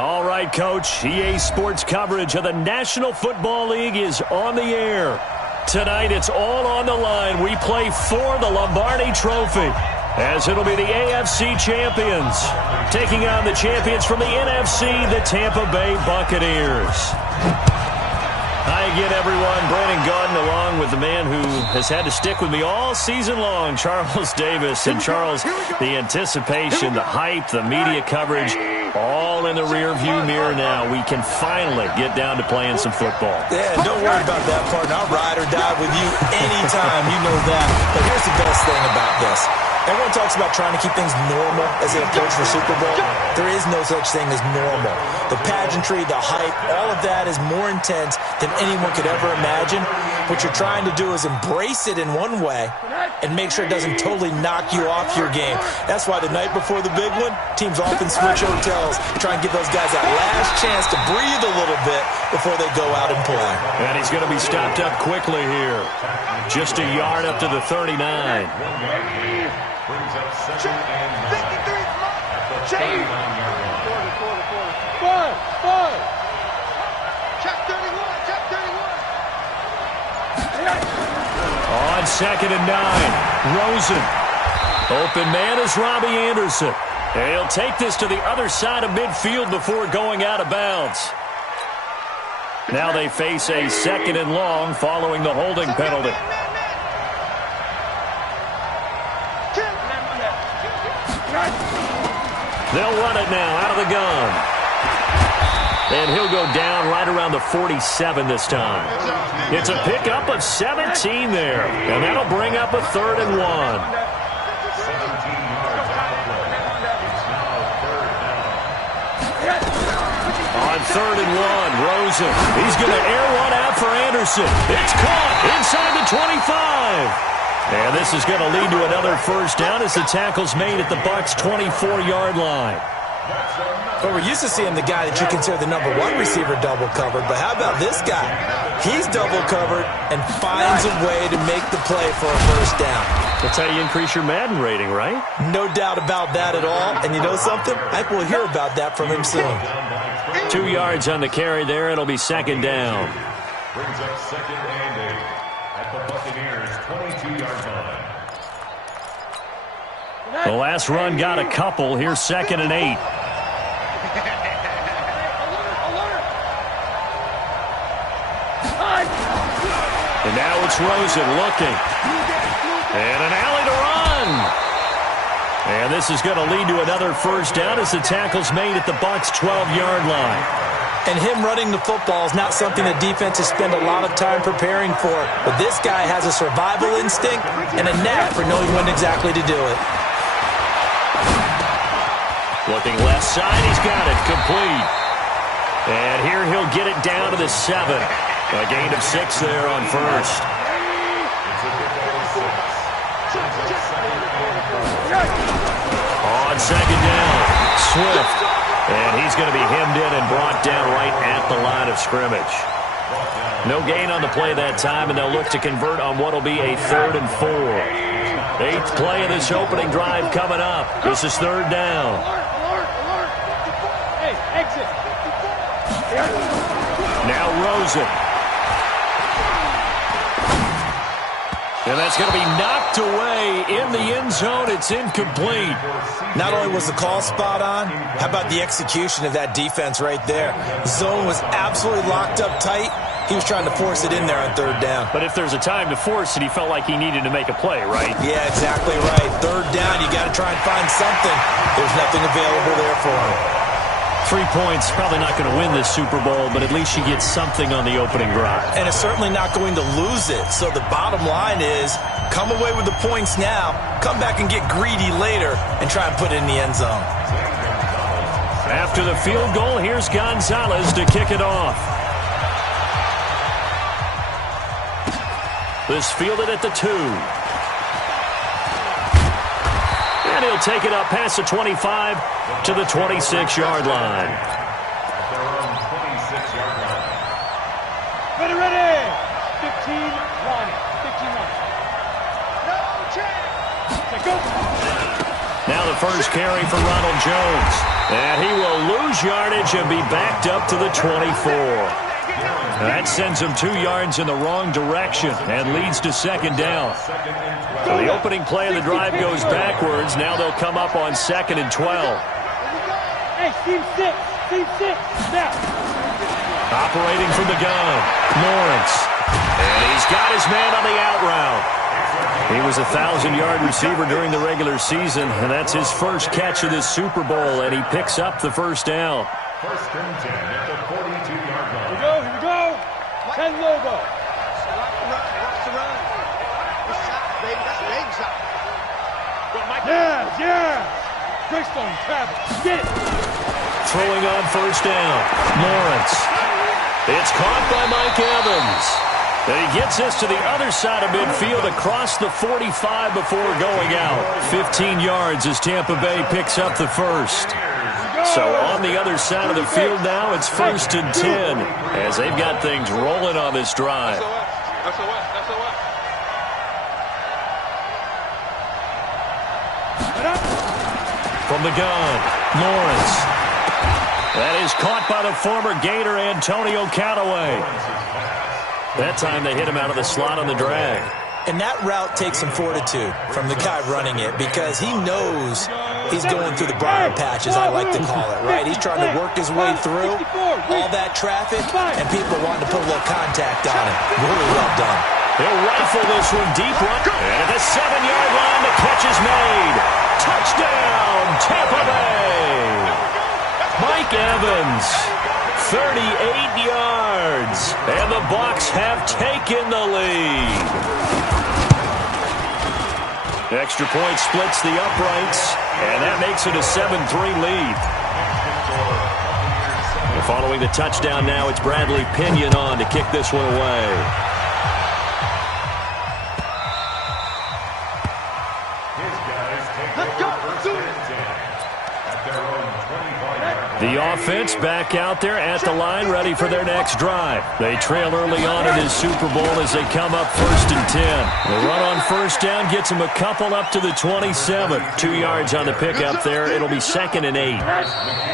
All right, Coach. EA Sports coverage of the National Football League is on the air. Tonight, it's all on the line. We play for the Lombardi Trophy, as it'll be the AFC champions taking on the champions from the NFC, the Tampa Bay Buccaneers. Hi again, everyone. Brandon Gaudin along with the man who has had to stick with me all season long, Charles Davis. And Charles, the anticipation, the hype, the media coverage, all in the rear-view mirror now. We can finally get down to playing some football. Yeah, don't worry about that part. I'll ride or die with you anytime. You know that. But here's the best thing about this. Everyone talks about trying to keep things normal as they approach the Super Bowl. There is no such thing as normal. The pageantry, the hype, all of that is more intense than anyone could ever imagine. What you're trying to do is embrace it in one way and make sure it doesn't totally knock you off your game. That's why the night before the big one, teams often switch hotels, try and give those guys that last chance to breathe a little bit before they go out and play. And he's going to be stopped up quickly here. Just a yard up to the 39. Brings up second and 53. Change. Check 31. Check 31. On second and 9, Rosen. Open man is Robbie Anderson. And he'll take this to the other side of midfield before going out of bounds. Now they face a second and long following the holding penalty. They'll run it now out of the gun. And he'll go down right around the 47 this time. It's a pickup of 17 there. And that'll bring up a 3rd and 1. On 3rd and 1, Rosen. He's going to air one out for Anderson. It's caught inside the 25. And this is going to lead to another first down as the tackle's made at the Bucs' 24-yard line. But we're used to seeing the guy that you consider the number 1 receiver double covered. But how about this guy? He's double covered and finds a way to make the play for a first down. That's how you increase your Madden rating, right? No doubt about that at all. And you know something? I think we'll hear about that from him soon. 2 yards on the carry there. It'll be second down. Brings up second and 8 at the Buccaneers' 22-yard line. The last run got a couple. Here's second and 8. And now it's Rosen looking. And an alley to run. And this is going to lead to another first down as the tackle's made at the Bucs' 12-yard line. And him running the football is not something that defenses spend a lot of time preparing for. But this guy has a survival instinct and a knack for knowing when exactly to do it. Looking left side, he's got it complete. And here he'll get it down to the 7. A gain of 6 there on first. On second down, Swift. And he's going to be hemmed in and brought down right at the line of scrimmage. No gain on the play that time, and they'll look to convert on what will be a 3rd and 4. 8th play of this opening drive coming up. This is 3rd down. Hey, exit. Now Rosen. And that's going to be knocked away in the end zone. It's incomplete. Not only was the call spot on, how about the execution of that defense right there? The zone was absolutely locked up tight. He was trying to force it in there on 3rd down. But if there's a time to force it, he felt like he needed to make a play, right? Yeah, exactly right. 3rd down, you got to try and find something. There's nothing available there for him. 3 points, probably not going to win this Super Bowl, but at least you get something on the opening drive. And it's certainly not going to lose it. So the bottom line is, come away with the points now, come back and get greedy later, and try and put it in the end zone. After the field goal, here's Gonzalez to kick it off. This fielded at the 2. And he'll take it up past the 25 to the 26-yard line. Ready. 15-1. 15-1. No change. Go. Now the first carry for Ronald Jones. And he will lose yardage and be backed up to the 24. That sends him 2 yards in the wrong direction and leads to second down. So the opening play of the drive goes backwards. Now they'll come up on 2nd and 12. Hey, team 6. Team 6. Now. Operating from the gun, Lawrence. And he's got his man on the out route. He was a 1,000-yard receiver during the regular season, and that's his first catch of this Super Bowl, and he picks up the first down. First and 10 at the 42-yard line. Here we go. 10 logo. Watch the run. Good shot, baby. That's a baby shot. Yeah. Greystone, Travis. Get it. Throwing on first down, Lawrence. It's caught by Mike Evans. And he gets this to the other side of midfield across the 45 before going out. 15 yards as Tampa Bay picks up the first. So on the other side of the field now, it's 1st and 10 as they've got things rolling on this drive. From the gun, Lawrence. That is caught by the former Gator Antonio Callaway. That time they hit him out of the slot on the drag. And that route takes some fortitude from the guy running it because he knows he's going through the briar patch, as I like to call it, right? He's trying to work his way through all that traffic, and people wanting to put a little contact on him. Really well done. They'll rifle this one deep right. And at the 7-yard line, the catch is made. Touchdown, Tampa Bay. Mike Evans, 38 yards. And the Bucs have taken the lead. Extra point splits the uprights, and that makes it a 7-3 lead. And following the touchdown now, it's Bradley Pinion on to kick this one away. The offense back out there at the line, ready for their next drive. They trail early on in this Super Bowl as they come up 1st and 10. The run on first down gets them a couple up to the 27. 2 yards on the pickup there. It'll be 2nd and 8.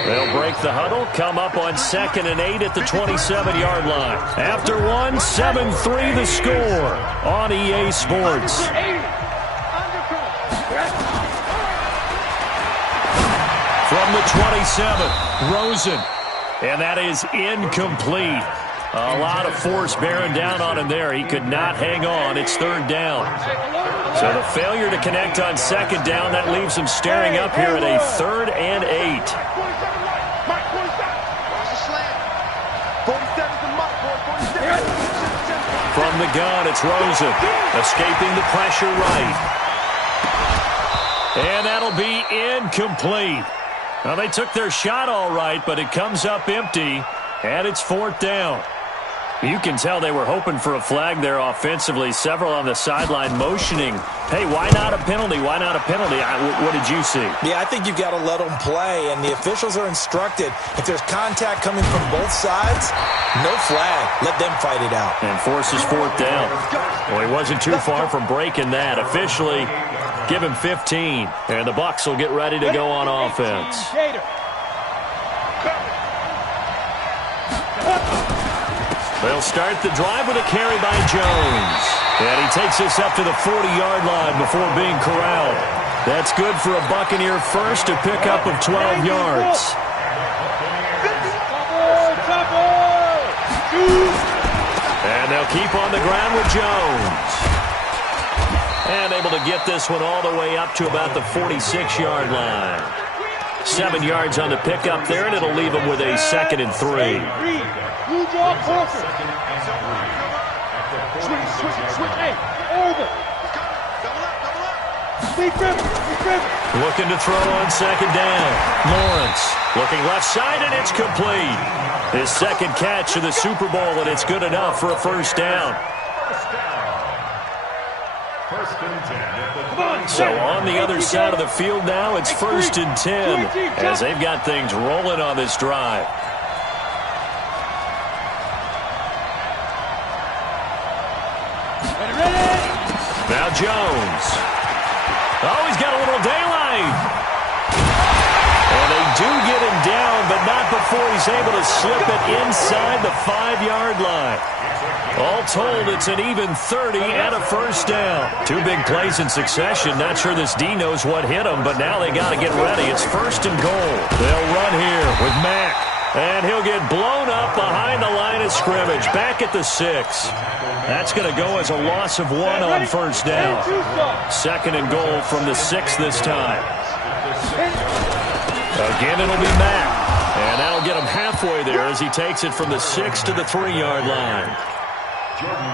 They'll break the huddle, come up on 2nd and 8 at the 27-yard line. After one, 7-3 the score on EA Sports. From the 27, Rosen. And that is incomplete. A lot of force bearing down on him there. He could not hang on. It's 3rd down. So the failure to connect on 2nd down, that leaves him staring up here at a 3rd and 8. From the gun, it's Rosen. Escaping the pressure right. And that'll be incomplete. Well, they took their shot all right, but it comes up empty, and it's 4th down. You can tell they were hoping for a flag there offensively. Several on the sideline motioning, hey, why not a penalty? Why not a penalty? What did you see? Yeah, I think you've got to let them play, and the officials are instructed. If there's contact coming from both sides, no flag. Let them fight it out. And forces 4th down. Well, he wasn't too far from breaking that. Officially, give him 15, and the Bucs will get ready to go on offense. They'll start the drive with a carry by Jones. And he takes this up to the 40-yard line before being corralled. That's good for a Buccaneer first, a pickup of 12 yards. And they'll keep on the ground with Jones. And able to get this one all the way up to about the 46-yard line. 7 yards on the pickup there, and it'll leave them with a 2nd and 3. Looking to throw on 2nd down. Lawrence looking left side, and it's complete. His 2nd catch of the Super Bowl, and it's good enough for a 1st down. So on the other side of the field now, it's 1st and 10 as they've got things rolling on this drive. Now Jones. Oh, he's got a little daylight. And they do get him before he's able to slip it inside the 5-yard line. All told, it's an even 30 and a first down. 2 big plays in succession. Not sure this D knows what hit him, but now they got to get ready. It's first and goal. They'll run here with Mack. And he'll get blown up behind the line of scrimmage. Back at the 6. That's going to go as a loss of 1 on first down. Second and goal from the 6 this time. Again, it'll be Mack. And that'll get him halfway there as he takes it from the 6 to the 3-yard line.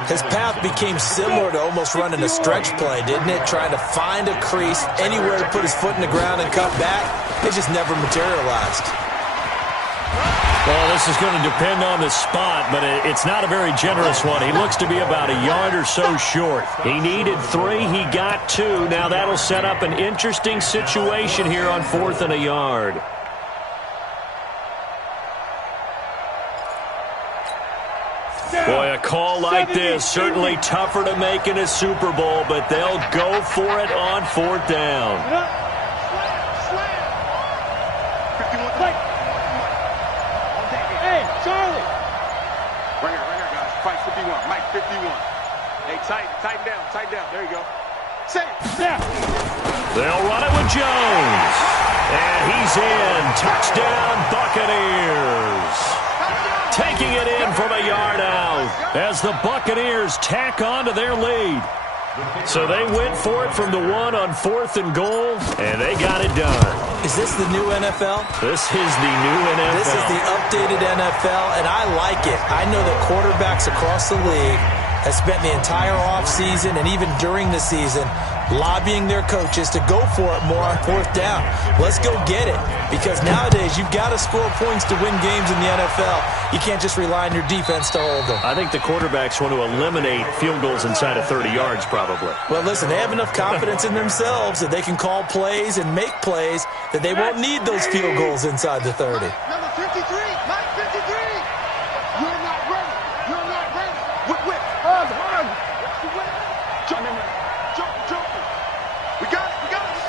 His path became similar to almost running a stretch play, didn't it? Trying to find a crease, anywhere to put his foot in the ground and cut back. It just never materialized. Well, this is going to depend on the spot, but it's not a very generous one. He looks to be about a yard or so short. He needed 3. He got 2. Now that'll set up an interesting situation here on 4th and a yard. Boy, a call like this, certainly tougher to make in a Super Bowl, but they'll go for it on 4th down. Tighten down. There you go. They'll run it with Jones. And he's in. Touchdown, Buccaneers. Taking it in from a yard out as the Buccaneers tack on to their lead. So they went for it from the 1 on 4th and goal, and they got it done. Is this the new NFL? This is the new NFL. This is the updated NFL, and I like it. I know that quarterbacks across the league has spent the entire offseason and even during the season lobbying their coaches to go for it more on 4th down. Let's go get it, because nowadays you've got to score points to win games in the NFL. You can't just rely on your defense to hold them. I think the quarterbacks want to eliminate field goals inside of 30 yards probably. Well, listen, they have enough confidence in themselves that they can call plays and make plays that they won't need those field goals inside the 30. Number 53, Mike 53. You're not ready. You're not ready. Whip. Hold on. Jump. We got it.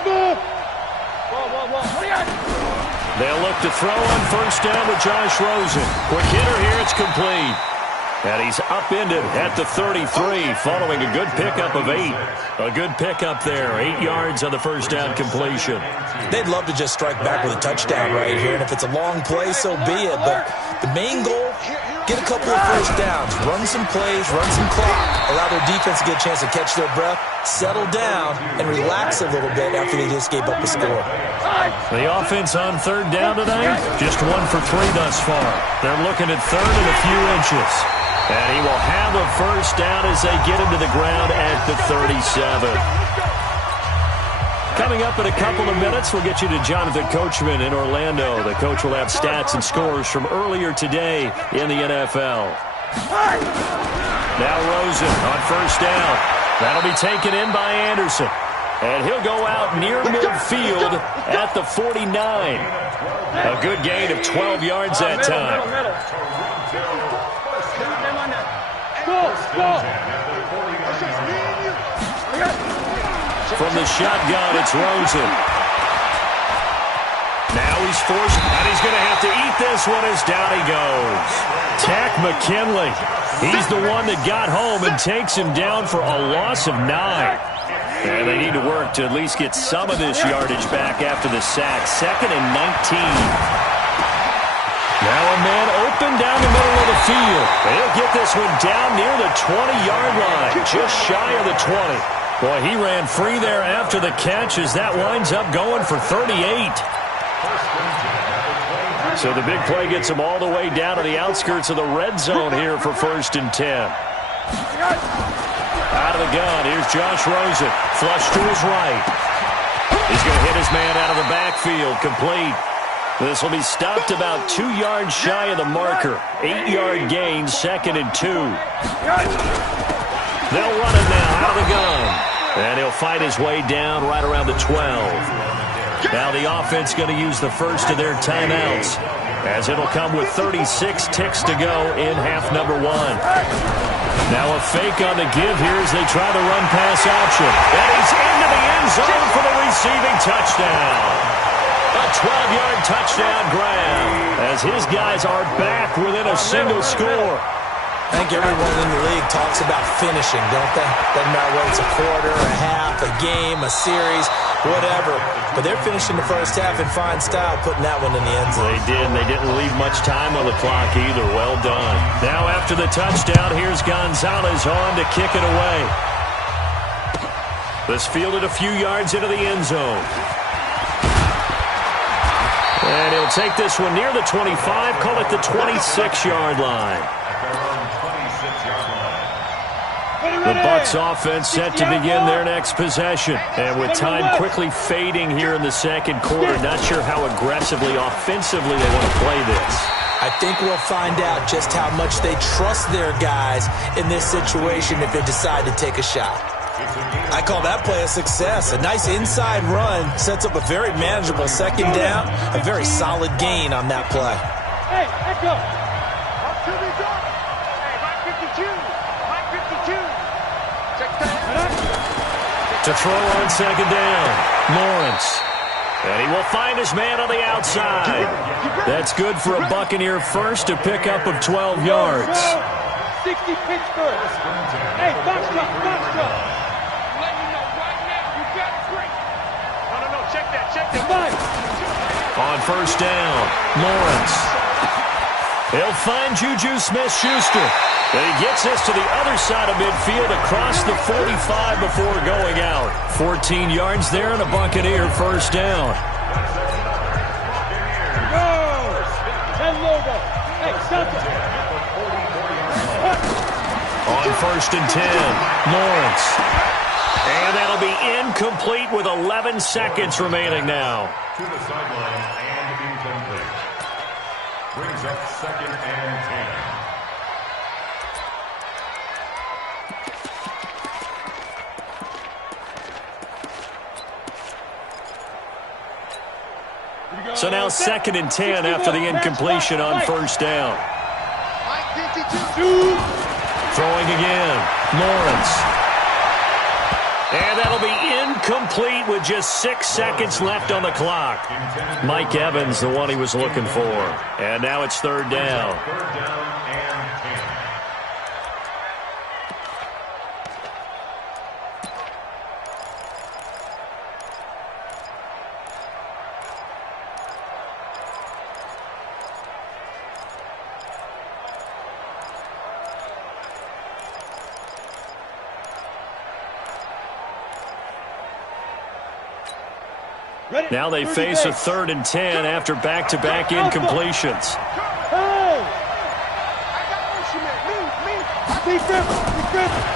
Smooth. They'll look to throw on first down with Josh Rosen. Quick hitter here, it's complete. And he's upended at the 33 following a good pickup of 8. A good pickup there, 8 yards on the first down completion. They'd love to just strike back with a touchdown right here, and if it's a long play, so be it. But the main goal, get a couple of first downs, run some plays, run some clock, allow their defense to get a chance to catch their breath, settle down, and relax a little bit after they just gave up a score. The offense on 3rd down tonight, just 1 for 3 thus far. They're looking at 3rd and a few inches. And he will have a first down as they get him to the ground at the 37. Coming up in a couple of minutes, we'll get you to Jonathan Coachman in Orlando. The coach will have stats and scores from earlier today in the NFL. Now Rosen on first down. That'll be taken in by Anderson. And he'll go out near midfield at the 49. A good gain of 12 yards that time. From the shotgun, it's Rosen. Now he's forced, and he's going to have to eat this one as down he goes. Tack McKinley. He's the one that got home and takes him down for a loss of 9. And they need to work to at least get some of this yardage back after the sack. 2nd and 19. Now a man open down the middle of the field. He'll get this one down near the 20-yard line, just shy of the 20. Boy, he ran free there after the catch as that winds up going for 38. So the big play gets him all the way down to the outskirts of the red zone here for 1st and 10. Out of the gun, here's Josh Rosen. Flush to his right. He's going to hit his man out of the backfield, complete. This will be stopped about 2 yards shy of the marker. 8-yard gain, 2nd and 2. They'll run it now out of the gun. And he'll fight his way down right around the 12. Now the offense going to use the first of their timeouts, as it'll come with 36 ticks to go in half number 1. Now a fake on the give here as they try the run-pass option. And he's into the end zone for the receiving touchdown. A 12-yard touchdown grab as his guys are back within a single score. I think everyone in the league talks about finishing, don't they? Doesn't matter whether it's a quarter, a half, a game, a series, whatever. But they're finishing the first half in fine style, putting that one in the end zone. They did, and they didn't leave much time on the clock either. Well done. Now after the touchdown, here's Gonzalez on to kick it away. This fielded a few yards into the end zone. And he'll take this one near the 25, call it the 26-yard line. The Bucs offense set to begin their next possession. And with time quickly fading here in the second quarter, not sure how aggressively, offensively they want to play this. I think we'll find out just how much they trust their guys in this situation if they decide to take a shot. I call that play a success. A nice inside run sets up a very manageable second down. A very solid gain on that play. Hey, Echo. To throw on second down, Lawrence. And he will find his man on the outside. That's good for a Buccaneer first, a pickup of 12 yards. 60 Pittsburgh. Hey, box drop, box drop. Let me know right now. You got it great. No, check that. On first down, Lawrence. He'll find Juju Smith-Schuster. And he gets this to the other side of midfield across the 45 before going out. 14 yards there and a Buccaneer first down. Go! 10 logo. Hey, stop it. On first and 10, Lawrence. And that'll be incomplete with 11 seconds remaining now. To the sideline and incomplete. Brings up second and 10. So now second and 10 after the incompletion on first down. Throwing again, Lawrence. And that'll be incomplete with just 6 seconds left on the clock. Mike Evans, the one he was looking for. And now it's third down. Third down and 10. Now they face a third and 10 after back-to-back incompletions.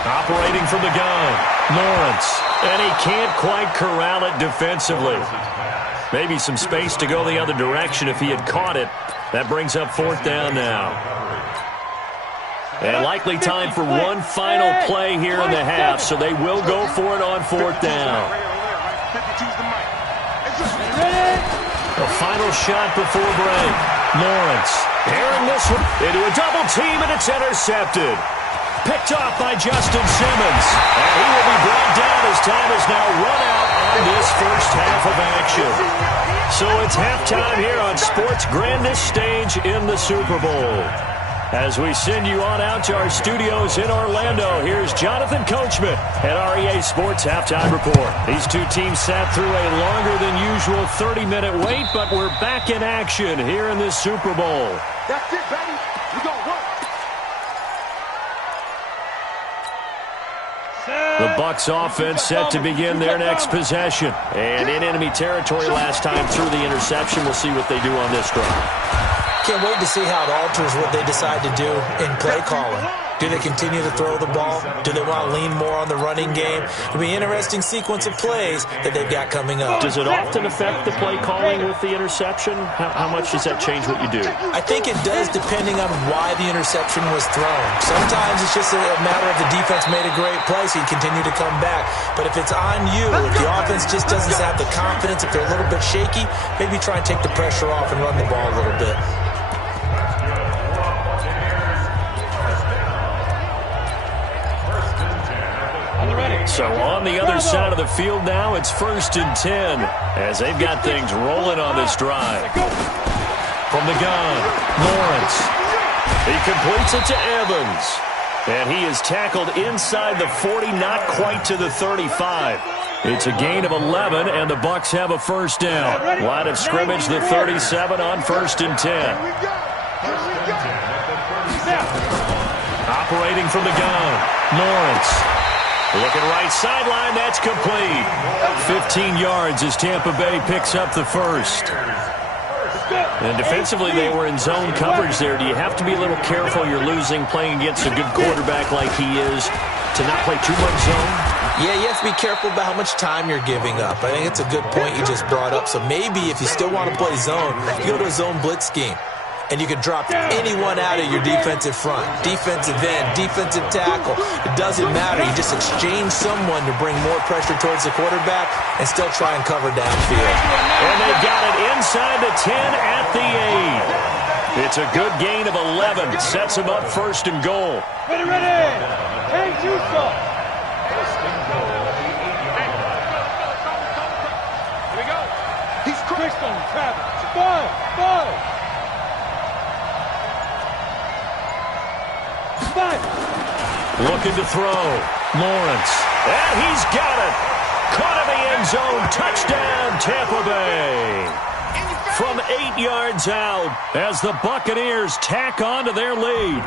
Operating from the gun, Lawrence. And he can't quite corral it defensively. Maybe some space to go the other direction if he had caught it. That brings up fourth down now. And likely time for one final play here in the half, so they will go for it on fourth down. The final shot before break. Lawrence. Airing this one into a double team, and it's intercepted. Picked off by Justin Simmons. And he will be brought down as time is now run out on this first half of action. So it's halftime here on sports' grandest stage in the Super Bowl. As we send you on out to our studios in Orlando, here's Jonathan Coachman at REA Sports Halftime Report. These two teams sat through a longer than usual 30-minute wait, but we're back in action here in this Super Bowl. That's it, baby. We're going to work. The Bucs offense set to begin their next possession. And in enemy territory last time through the interception. We'll see what they do on this drive. Can't wait to see how it alters what they decide to do in play calling. Do they continue to throw the ball? Do they want to lean more on the running game? It'll be an interesting sequence of plays that they've got coming up. Does it often affect the play calling with the interception? How much does that change what you do? I think it does depending on why the interception was thrown. Sometimes it's just a matter of the defense made a great play, so you continue to come back. But if it's on you, if the offense just doesn't have the confidence, if they're a little bit shaky, maybe try and take the pressure off and run the ball a little bit. On the ready. So on the other side of the field now, it's 1st and 10 as they've got things rolling on this drive. From the gun, Lawrence. He completes it to Evans. And he is tackled inside the 40, not quite to the 35. It's a gain of 11, and the Bucs have a first down. Line of scrimmage, the 37 on 1st and 10. Operating from the gun, Lawrence. Looking right sideline, that's complete. 15 yards as Tampa Bay picks up the first. And defensively, they were in zone coverage there. Do you have to be a little careful? You're losing, playing against a good quarterback like he is, to not play too much zone? Yeah, you have to be careful about how much time you're giving up. I think it's a good point you just brought up. So maybe if you still want to play zone, you go to a zone blitz scheme. And you can drop anyone out of your defensive front, defensive end, defensive tackle. It doesn't matter. You just exchange someone to bring more pressure towards the quarterback and still try and cover downfield. And they got it inside the 10 at the 8. It's a good gain of 11. Sets him up 1st and goal. Ready. Hey, Juice. Here we go. He's Quick on Travis. Ball. Looking to throw. Lawrence. And he's got it. Caught in the end zone. Touchdown, Tampa Bay. From 8 yards out as the Buccaneers tack on to their lead.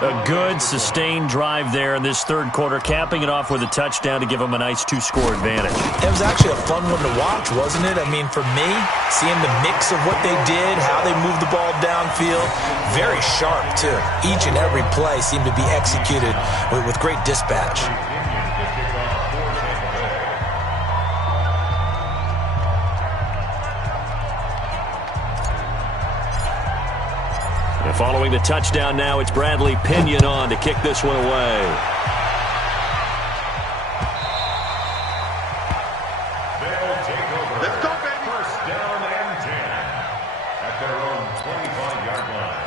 A good, sustained drive there in this third quarter, capping it off with a touchdown to give them a nice 2-score advantage. It was actually a fun one to watch, wasn't it? I mean, for me, seeing the mix of what they did, how they moved the ball downfield, very sharp, too. Each and every play seemed to be executed with great dispatch. And following the touchdown now, it's Bradley Pinion on to kick this one away. They'll take over. Let's go, baby. First down and 10 at their own 25-yard line.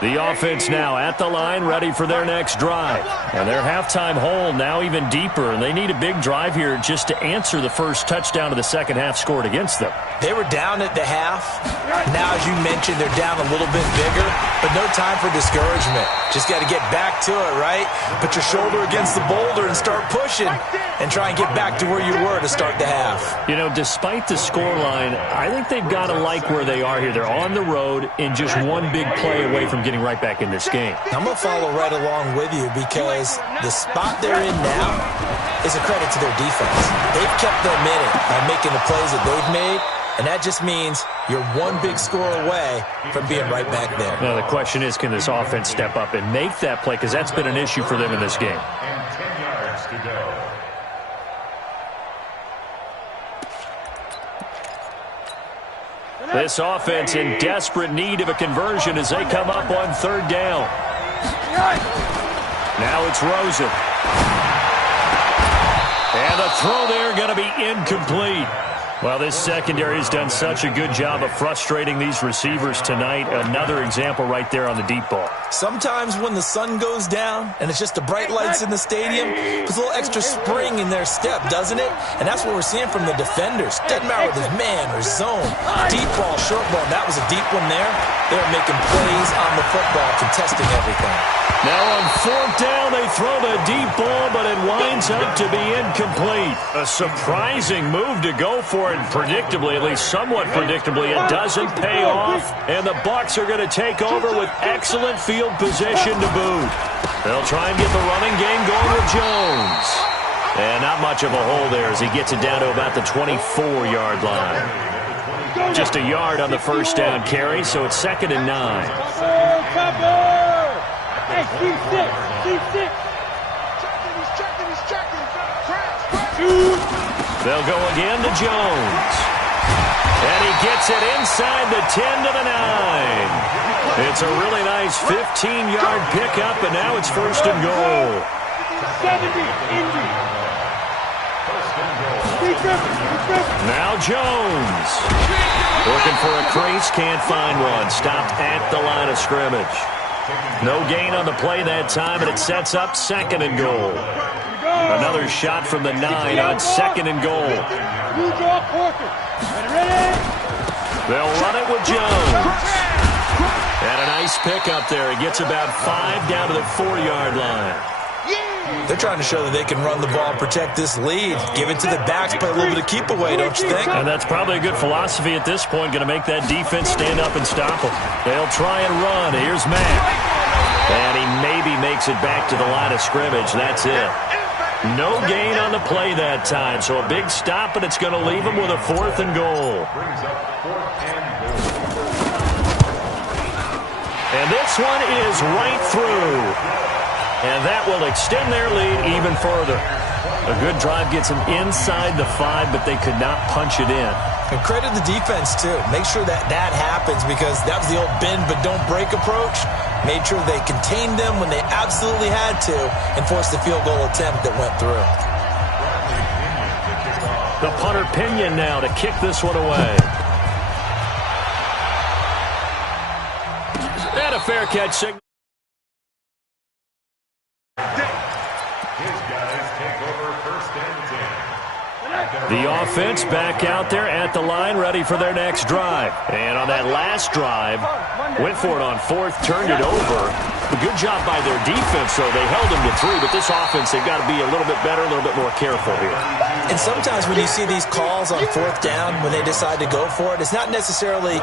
The offense now at the line, ready for their next drive. And their halftime hole now even deeper, and they need a big drive here just to answer the first touchdown of the second half scored against them. They were down at the half. Now, as you mentioned, they're down a little bit bigger, but no time for discouragement. Just got to get back to it, right? Put your shoulder against the boulder and start pushing and try and get back to where you were to start the half. You know, despite the scoreline, I think they've got to like where they are here. They're on the road and just one big play away from getting right back in this game. I'm going to follow right along with you because the spot they're in now is a credit to their defense. They've kept them in it by making the plays that they've made, and that just means you're one big score away from being right back there. Now, the question is, can this offense step up and make that play? Because that's been an issue for them in this game. And 10 yards to go. This offense in desperate need of a conversion as they come up on third down. Now it's Rosen. And the throw there going to be incomplete. Well, this secondary has done such a good job of frustrating these receivers tonight. Another example right there on the deep ball. Sometimes when the sun goes down and it's just the bright lights in the stadium, there's a little extra spring in their step, doesn't it? And that's what we're seeing from the defenders. Doesn't matter whether it's man or zone, deep ball, short ball. That was a deep one there. They were making plays on the football, contesting everything. Now on fourth down, they throw the deep ball, but it winds up to be incomplete. A surprising move to go for it, predictably, at least somewhat predictably. It doesn't pay off, and the Bucs are going to take over with excellent field position to boot. They'll try and get the running game going with Jones. And not much of a hole there as he gets it down to about the 24-yard line. Just a yard on the first down carry, so it's 2nd and 9. Hey, C6. He's checking. They'll go again to Jones. And he gets it inside the 10 to the 9. It's a really nice 15-yard pickup, and now it's 1st and goal. 70, Indy. Now Jones. Looking for a crease, can't find one. Stopped at the line of scrimmage. No gain on the play that time, and it sets up 2nd and goal. Another shot from the 9 on 2nd and goal. You draw quarter. Ready? They'll run it with Jones. And a nice pickup there. He gets about 5 down to the 4-yard line. They're trying to show that they can run the ball, protect this lead, give it to the backs, play a little bit of keep away, don't you think? And that's probably a good philosophy at this point, going to make that defense stand up and stop them. They'll try and run. Here's Matt. And he maybe makes it back to the line of scrimmage. That's it. No gain on the play that time, so a big stop, and it's going to leave them with a 4th and goal. And this one is right through. And that will extend their lead even further. A good drive gets them inside the 5, but they could not punch it in. And credit the defense, too. Make sure that happens, because that was the old bend but don't break approach. Made sure they contained them when they absolutely had to and forced the field goal attempt that went through. The punter Pinion now to kick this one away. And a fair catch signal. The offense back out there at the line, ready for their next drive. And on that last drive, went for it on 4th, turned it over. A good job by their defense, though. They held them to 3, but this offense, they've got to be a little bit better, a little bit more careful here. And sometimes when you see these calls on 4th down, when they decide to go for it, it's not necessarily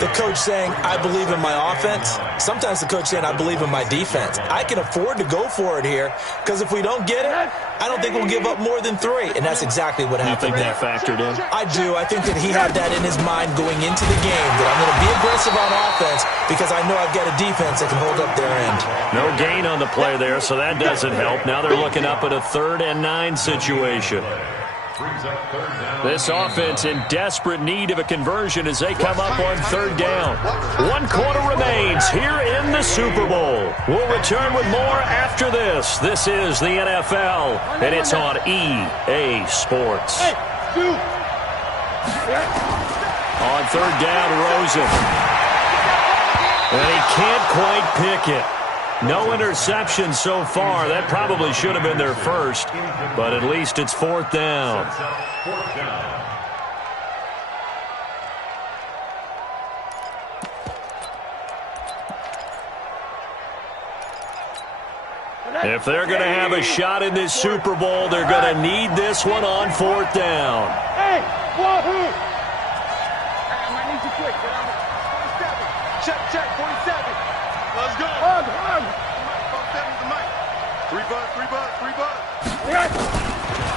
the coach saying, I believe in my offense. Sometimes the coach saying, I believe in my defense. I can afford to go for it here, because if we don't get it, I don't think we'll give up more than 3. And that's exactly what happened. You think that factored in? I do. I think that he had that in his mind going into the game, that I'm going to be aggressive on offense because I know I've got a defense that can hold up their end. No gain on the play there, so that doesn't help. Now they're looking up at a 3rd and 9 situation. This offense in desperate need of a conversion as they come up on 3rd down. 1 quarter remains here in the Super Bowl. We'll return with more after this. This is the NFL, and it's on EA Sports. On 3rd down, Rosen. And he can't quite pick it. No interception so far. That probably should have been their first, but at least it's 4th down. If they're going to have a shot in this Super Bowl, they're going to need this one on 4th down. Hey, Wahoo! I might need you quick. 47. Check, 47. Let's go. Hug. 47's the mic. 3 bucks.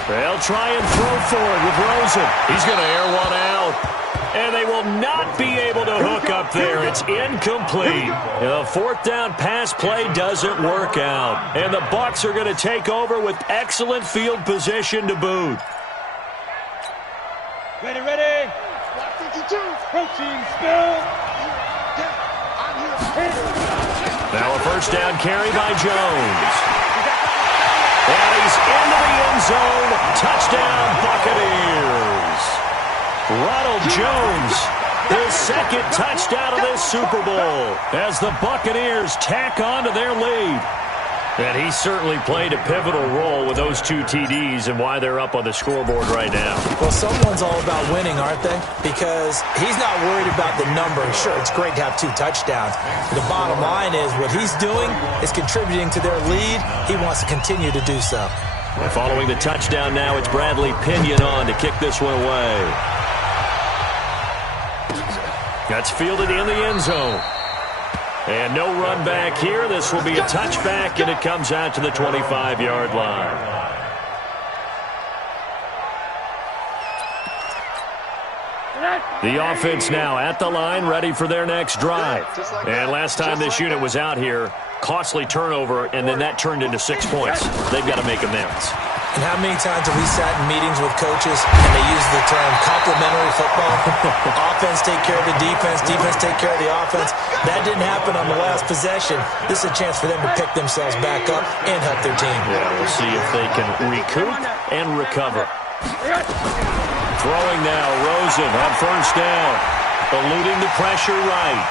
They'll try and throw forward with Rosen. He's going to air one out. And they will not be able to hook up there. It's incomplete. The 4th down pass play doesn't work out. And the Bucs are going to take over with excellent field position to boot. Ready. 52. Protein spill. Now a 1st down carry by Jones. And he's into the end zone. Touchdown, Buccaneers. Ronald Jones, his 2nd touchdown of this Super Bowl as the Buccaneers tack on to their lead. And he certainly played a pivotal role with those 2 TDs and why they're up on the scoreboard right now. Well, someone's all about winning, aren't they? Because he's not worried about the number. Sure, it's great to have 2 touchdowns. But the bottom line is what he's doing is contributing to their lead. He wants to continue to do so. And following the touchdown now, it's Bradley Pinion on to kick this one away. That's fielded in the end zone. And no run back here. This will be a touchback, and it comes out to the 25-yard line. The offense now at the line, ready for their next drive. And last time this unit was out here, costly turnover, and then that turned into 6 points. They've got to make amends. And how many times have we sat in meetings with coaches and they use the term complementary football? Offense take care of the defense, defense take care of the offense. That didn't happen on the last possession. This is a chance for them to pick themselves back up and help their team. Yeah, we'll see if they can recoup and recover. Throwing now, Rosen on 1st down. Eluding the pressure right.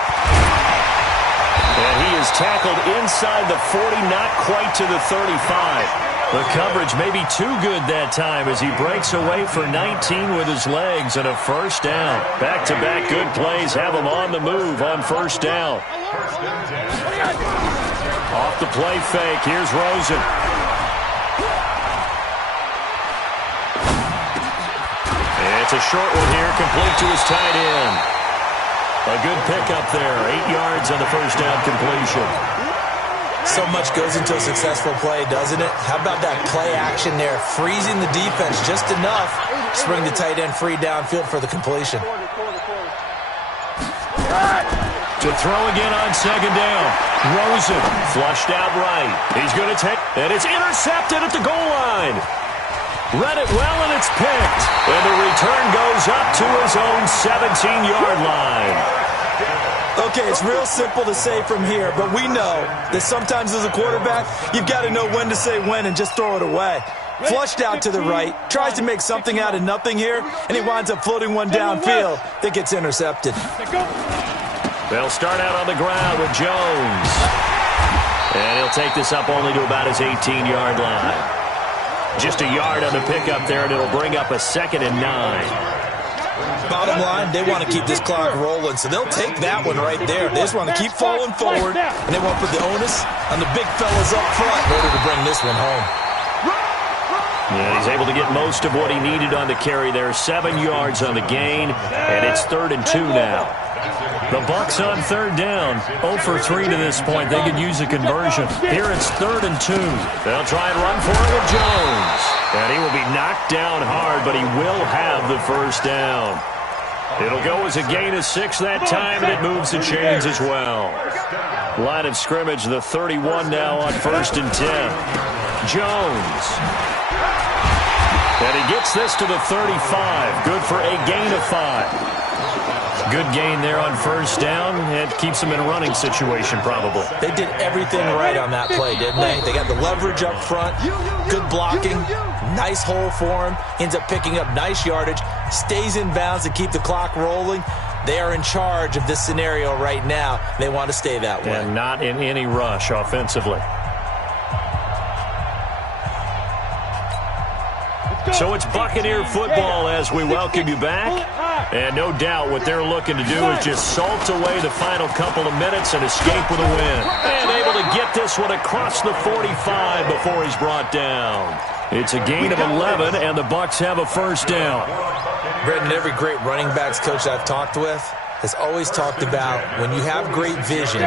And he is tackled inside the 40, not quite to the 35. The coverage may be too good that time as he breaks away for 19 with his legs and a first down. Back-to-back good plays have him on the move on first down. Off the play fake, here's Rosen. It's a short one here, complete to his tight end. A good pickup there, 8 yards on the first down completion. So much goes into a successful play, doesn't it? How about that play action there, freezing the defense just enough to bring the tight end free downfield for the completion. To throw again on second down. Rosen flushed out right. He's going to take, and it's intercepted at the goal line. Read it well, and it's picked. And the return goes up to his own 17-yard line. Okay, it's real simple to say from here, but we know that sometimes as a quarterback, you've got to know when to say when and just throw it away. Flushed out to the right, tries to make something out of nothing here, and he winds up floating one downfield that gets intercepted. They'll start out on the ground with Jones. And he'll take this up only to about his 18-yard line. Just a yard on the pickup there, and it'll bring up a 2nd and 9. Bottom line, they want to keep this clock rolling, so they'll take that one right there. They just want to keep falling forward, and they want to put the onus on the big fellas up front in order to bring this one home. Yeah, he's able to get most of what he needed on the carry there. 7 yards on the gain, and it's 3rd and 2 now. The Bucs on 3rd down. 0 for 3 to this point. They could use a conversion. Here it's 3rd and 2. They'll try and run for it with Jones. And he will be knocked down hard, but he will have the first down. It'll go as a gain of 6 that time, and it moves the chains as well. Line of scrimmage, the 31 now on 1st and 10. Jones. And he gets this to the 35. Good for a gain of 5. Good gain there on first down. It keeps them in a running situation, probably. They did everything right on that play, didn't they? They got the leverage up front, good blocking, nice hole for him. Ends up picking up nice yardage, stays in bounds to keep the clock rolling. They are in charge of this scenario right now. They want to stay that way. And not in any rush offensively. So it's Buccaneer football as we welcome you back. And no doubt what they're looking to do is just salt away the final couple of minutes and escape with a win. And able to get this one across the 45 before he's brought down. It's a gain of 11, and the Bucs have a first down. Brendan, every great running backs coach I've talked with has always talked about when you have great vision,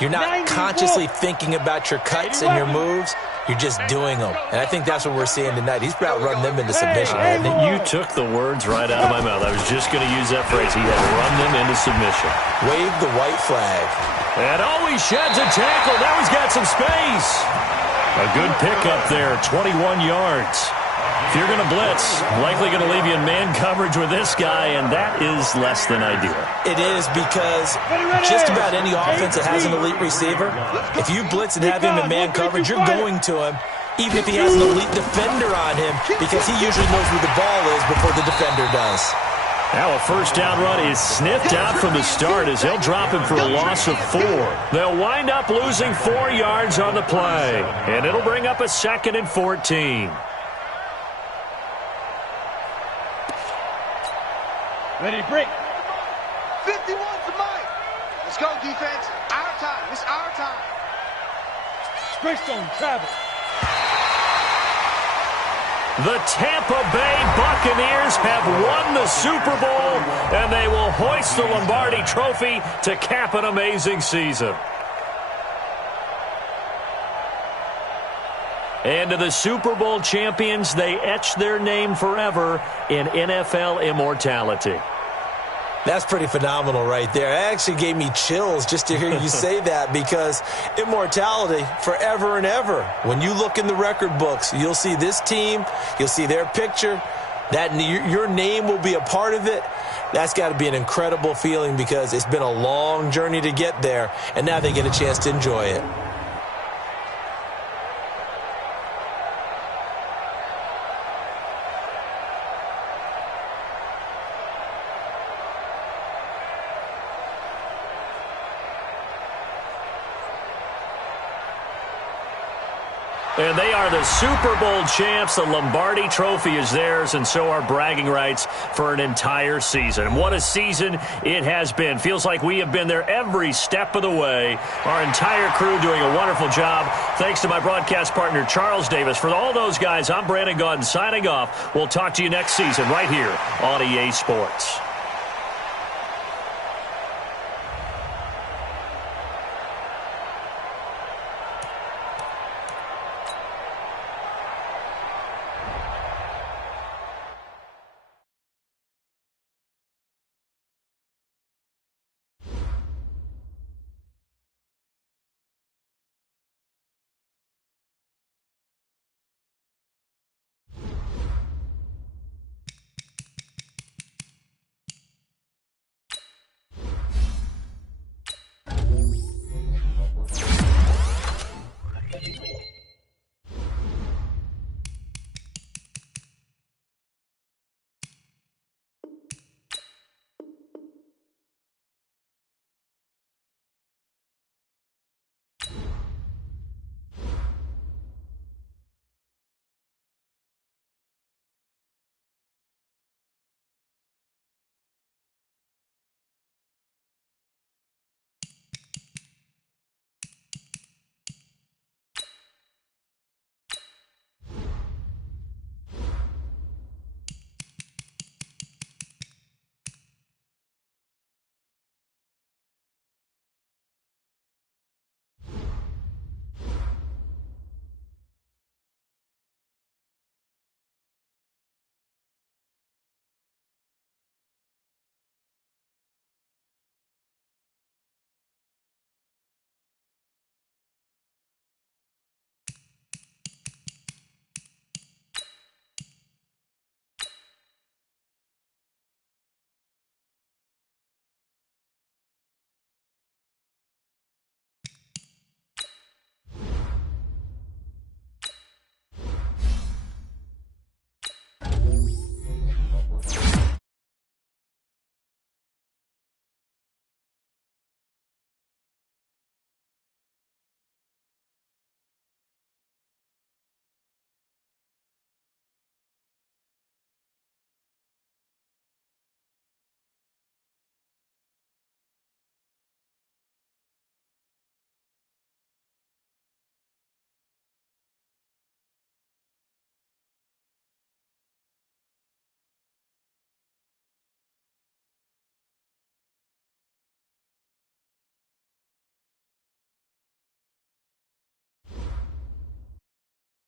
you're not consciously thinking about your cuts and your moves. You're just doing them. And I think that's what we're seeing tonight. He's about running them into submission, hasn't he? You took the words right out of my mouth. I was just going to use that phrase. He had run them into submission. Wave the white flag. And he sheds a tackle. Now he's got some space. A good pickup there, 21 yards. If you're going to blitz, likely going to leave you in man coverage with this guy, and that is less than ideal. It is because just about any offense that has an elite receiver, if you blitz and have him in man coverage, you're going to him, even if he has an elite defender on him, because he usually knows where the ball is before the defender does. Now a first down run is sniffed out from the start as they'll drop him for a loss of 4. They'll wind up losing 4 yards on the play, and it'll bring up a 2nd and 14. Ready, break. 51 to Mike. Let's go, defense. Our time. It's our time. Straight zone, travel. The Tampa Bay Buccaneers have won the Super Bowl, and they will hoist the Lombardi Trophy to cap an amazing season. And to the Super Bowl champions, they etch their name forever in NFL immortality. That's pretty phenomenal right there. It actually gave me chills just to hear you say that, because immortality forever and ever. When you look in the record books, you'll see this team, you'll see their picture, that your name will be a part of it. That's got to be an incredible feeling, because it's been a long journey to get there, and now they get a chance to enjoy it. And they are the Super Bowl champs. The Lombardi Trophy is theirs, and so are bragging rights for an entire season. And what a season it has been. Feels like we have been there every step of the way. Our entire crew doing a wonderful job. Thanks to my broadcast partner, Charles Davis. For all those guys, I'm Brandon Gaudin signing off. We'll talk to you next season right here on EA Sports.